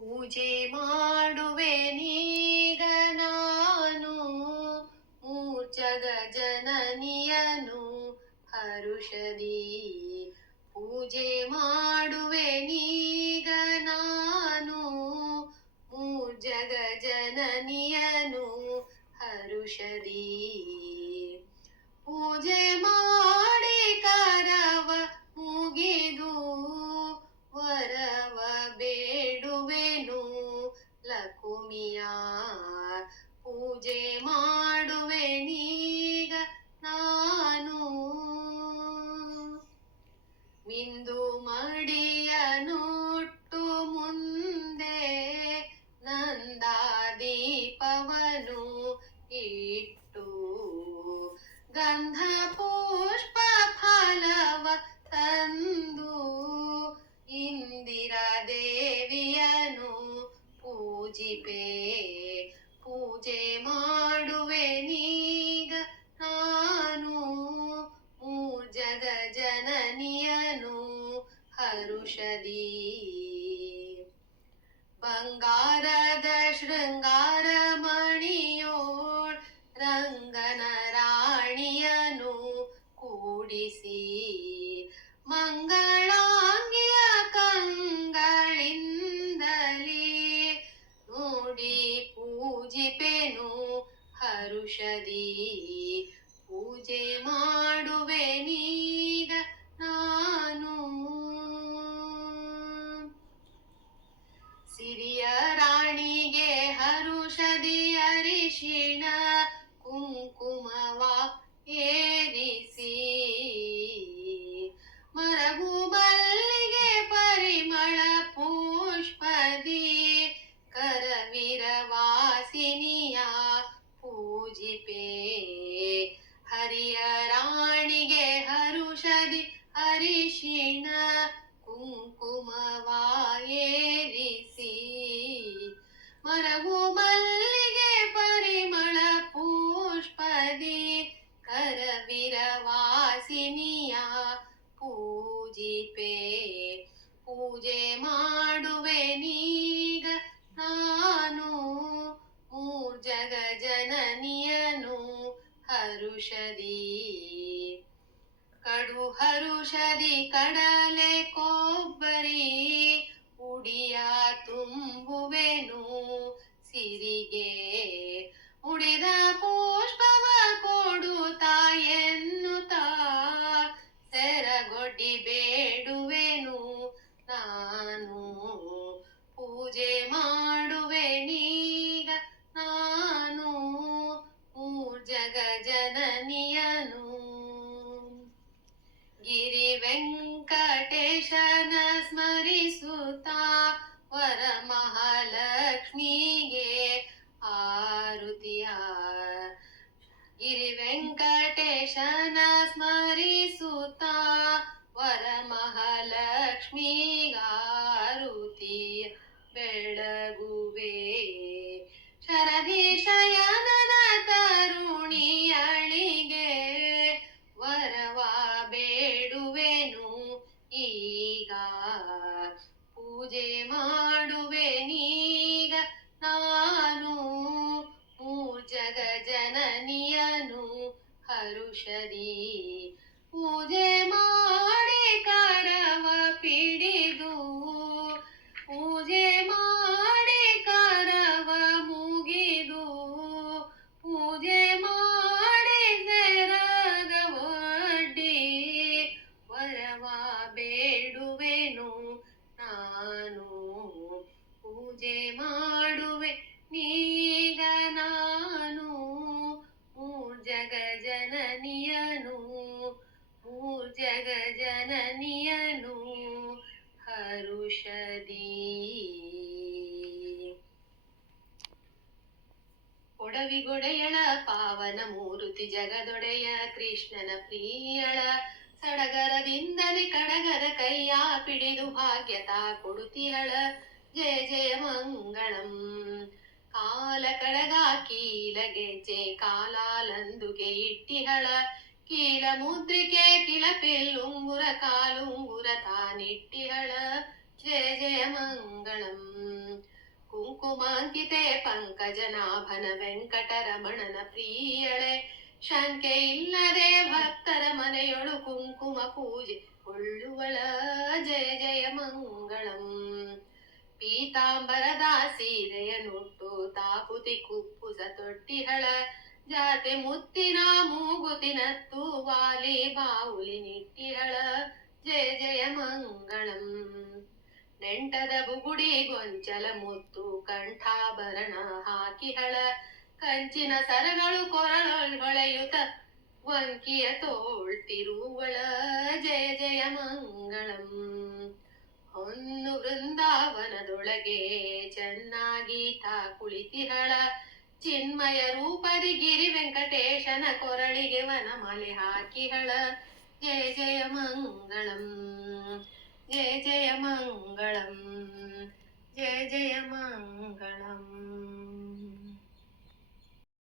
ಪೂಜೆ ಮಾಡುವೆ ನೀಗ ನಾನು ಮೂರ್ಛಗ ಜನನಿಯನು ಹರುಷದಿ. ಪೂಜೆ ಮಾಡುವೆ ನೀಗ ನಾನು ಮೂರ್ಜಗ ಜನನಿಯನು ಹರುಷದಿ. ಪೂಜೆ ಮಾಡಿ ಕರವ ಮುಗಿದು ವರವ ಬೇಡುವೆನು ಲಕುಮಿಯ. ಪೂಜೆ ಮಾಡುವೆ ನೀಗ ನಾನು ಮಿಂದು ಮಡಿಯ ನುಟ್ಟು ಮುಂದೆ ನಂದಾದೀಪವನು ಇಟ್ಟು ಗಂಧ ಪುಷ್ಪ ಫಲವ ತಂದು ಇಂದಿರಾ ದೇವಿಯನು ಪೂಜಿಪೆ. ಪೂಜೆ ಮಾಡುವೆ ನೀಗ ನಾನು ಮೂರ್ಜಗ ಜನನಿಯನು ಹರುಷದಿ. ಬಂಗಾರದ ಶೃಂಗಾರ ಮಣಿಯೋಳ್ ರಂಗನ ರಾಣಿಯನು ಕೂಡಿಸಿ ಮಂಗಳಾಂಗಿಯ ಕಂಗಳಿಂದಲೇ ನೋಡಿ ಪೂಜಿಪೆನು ಹರುಷದಿ. ಪೂಜೆ ಮಾಡುವೆ ನೀಗ ನಾನು ಸಿರಿಯ ರಾಣಿಗೆ ಹರುಷದಿ ಅರಿಶಿಣ ಕುಂಕುಮವ ಏರಿಸಿ ಮರಗು ಮಲ್ಲಿಗೆ ಪರಿಮಳ ಪುಷ್ಪದಿ ಕರವಿರವಾಸಿನಿಯ ಪೂಜಿಪೆ. ಹರಿಯ ರಾಣಿಗೆ ಹರುಷದಿ ಅರಿಶಿಣ ಕುಂಕುಮವ ಏರಿಸಿ ಮರಗು ಮಲ್ಲಿಗೆ ಪರಿಮಳ ಪುಷ್ಪದಿ ಕರವಿರವಾಸಿನಿಯ ಪೂಜಿಪೆ. ಪೂಜೆ ಮಾಡುವೆ ನೀಗ ನಾನು ಮೂರ್ಜಗ ಜನನಿಯನು ಹರುಷದಿ. ಕಡು ಹರುಷದಿ ಕಡಲೆ ಕೊಬ್ಬರಿ ಉಡಿಯ ತುಂಬುವೆನು ಸಿರಿಗೆ ಉಡಿದ ಪುಷ್ಪವ ಕೊಡುತ್ತಾ ಎನ್ನುತ್ತಾ ಸೆರಗೊಡ್ಡಿ ಬೇಡುವೆನು ನಾನು. ಪೂಜೆ ಮಾಡುವೆ ನೀಗ ನಾನು ಮೂರ್ಜಗ ಜನನಿಯನು. ಗಿರಿ ವೆಂಕಟೇಶನ ಸ್ಮರಿಸುತ್ತಾ ವರ ಮಹಾಲಕ್ಷ್ಮಿಗೆ ಆರುತಿಯ. ಗಿರಿ ವೆಂಕಟೇಶನ ಸ್ಮರಿಸುತ್ತಾ ವರ ಮಹಾಲಕ್ಷ್ಮಿಗಾರುತಿಯ ಬೆಳಗುವೆ. ಶರದಿ ಶಯನನ ತರುಣಿಯಳಿಗೆ ವರವ ಬೇಡುವೆನು ಈಗ. ಪೂಜೆ ಮಾಡುವೆ ನೀಗ ನಾನು ಮೂರ್ಜಗ ಜನನಿಯನು ಹರುಷದಿ. ಪೂಜೆ ಮಾಡಿ ಕರವ ಪಿಡಿದು ಪೂಜೆ ಮಾಡಿ ಕರವ ಮುಗಿದು ಪೂಜೆ ಮಾಡಿ ಸೆರಗವಡ್ಡಿ ವರವ ಬೇಡುವೆನು ನಾನು. ಪೂಜೆ ಮಾಡುವೆ ನೀಗ ನಾನು ಮೂರ್ಜಗ ಜನನಿಯನು ಮೂರ್ಜಗ ಜನನಿಯನು ಹರುಷದಿ. ಒಡವಿಗೊಡೆಯಳ ಪಾವನ ಮೂರುತಿ ಜಗದೊಡೆಯ ಕೃಷ್ಣನ ಪ್ರಿಯಳ ಸಡಗರದಿಂದಲಿ ಕಡಗರ ಕೈಯ ಪಿಡಿದು ಭಾಗ್ಯತ ಕೊಡುತಿಯಳ ಜಯ ಜಯ ಮಂಗಳಂ. ಕಾಲ ಕಡಗ ಕೀಲ ಗೆಜ್ಜೆ ಕಾಲಾಲಂದುಗೆ ಇಟ್ಟಿಹಳ ಕೀಲ ಮುದ್ರಿಕೆ ಕಿಲಪಿಲ್ಲುಂಗುರ ಕಾಲುಂಗುರ ತಾನಿಟ್ಟಿಹಳ ಜಯ ಜಯ ಮಂಗಳಂ. ಕುಂಕುಮಾಂಕಿತೆ ಪಂಕಜನಾಭನ ವೆಂಕಟರಮಣನ ಪ್ರಿಯಳೆ ಶಂಕೆ ಇಲ್ಲದೆ ಭಕ್ತರ ಮನೆಯೊಳು ಕುಂಕುಮ ಪೂಜೆ ಕೊಳ್ಳುವಳ ಜಯ ಜಯ ಮಂಗಳಂ. ಪೀತಾಂಬರದ ಸೀರೆಯ ನುಟ್ಟು ತಾಪುತಿ ಕುಪ್ಪುಸ ತೊಟ್ಟಿಹಳ ಜಾತೆ ಮುತ್ತಿನ ಮೂಗುತಿನತ್ತು ವಾಲಿ ಬಾವುಲಿ ನಿಟ್ಟಿಹಳ ಜಯ ಜಯ ಮಂಗಳಂ. ನೆಂಟದ ಬುಗುಡಿ ಗೊಂಚಲ ಮುತ್ತು ಕಂಠಾಭರಣ ಹಾಕಿಹಳ ಕಂಚಿನ ಸರಗಳು ಕೊರಳೊಳ್ ಹೊಳೆಯುತ ವಂಕಿಯ ತೋಳ್ತಿರುವಳ ಜಯ ಜಯ ಮಂಗಳಂ. ಹೊನ್ನು ವೃಂದಾವನದೊಳಗೆ ಚೆನ್ನಾಗಿ ತಾ ಕುಳಿತಿಹಳ ಚಿನ್ಮಯ ರೂಪದಿ ಗಿರಿ ವೆಂಕಟೇಶನ ಕೊರಳಿಗೆ ವನಮಾಲೆ ಹಾಕಿಹಳ ಜಯ ಜಯ ಮಂಗಳಂ. ಜಯ ಜಯ ಮಂಗಳಂ. ಜಯ ಜಯ ಮಂಗಳಂ.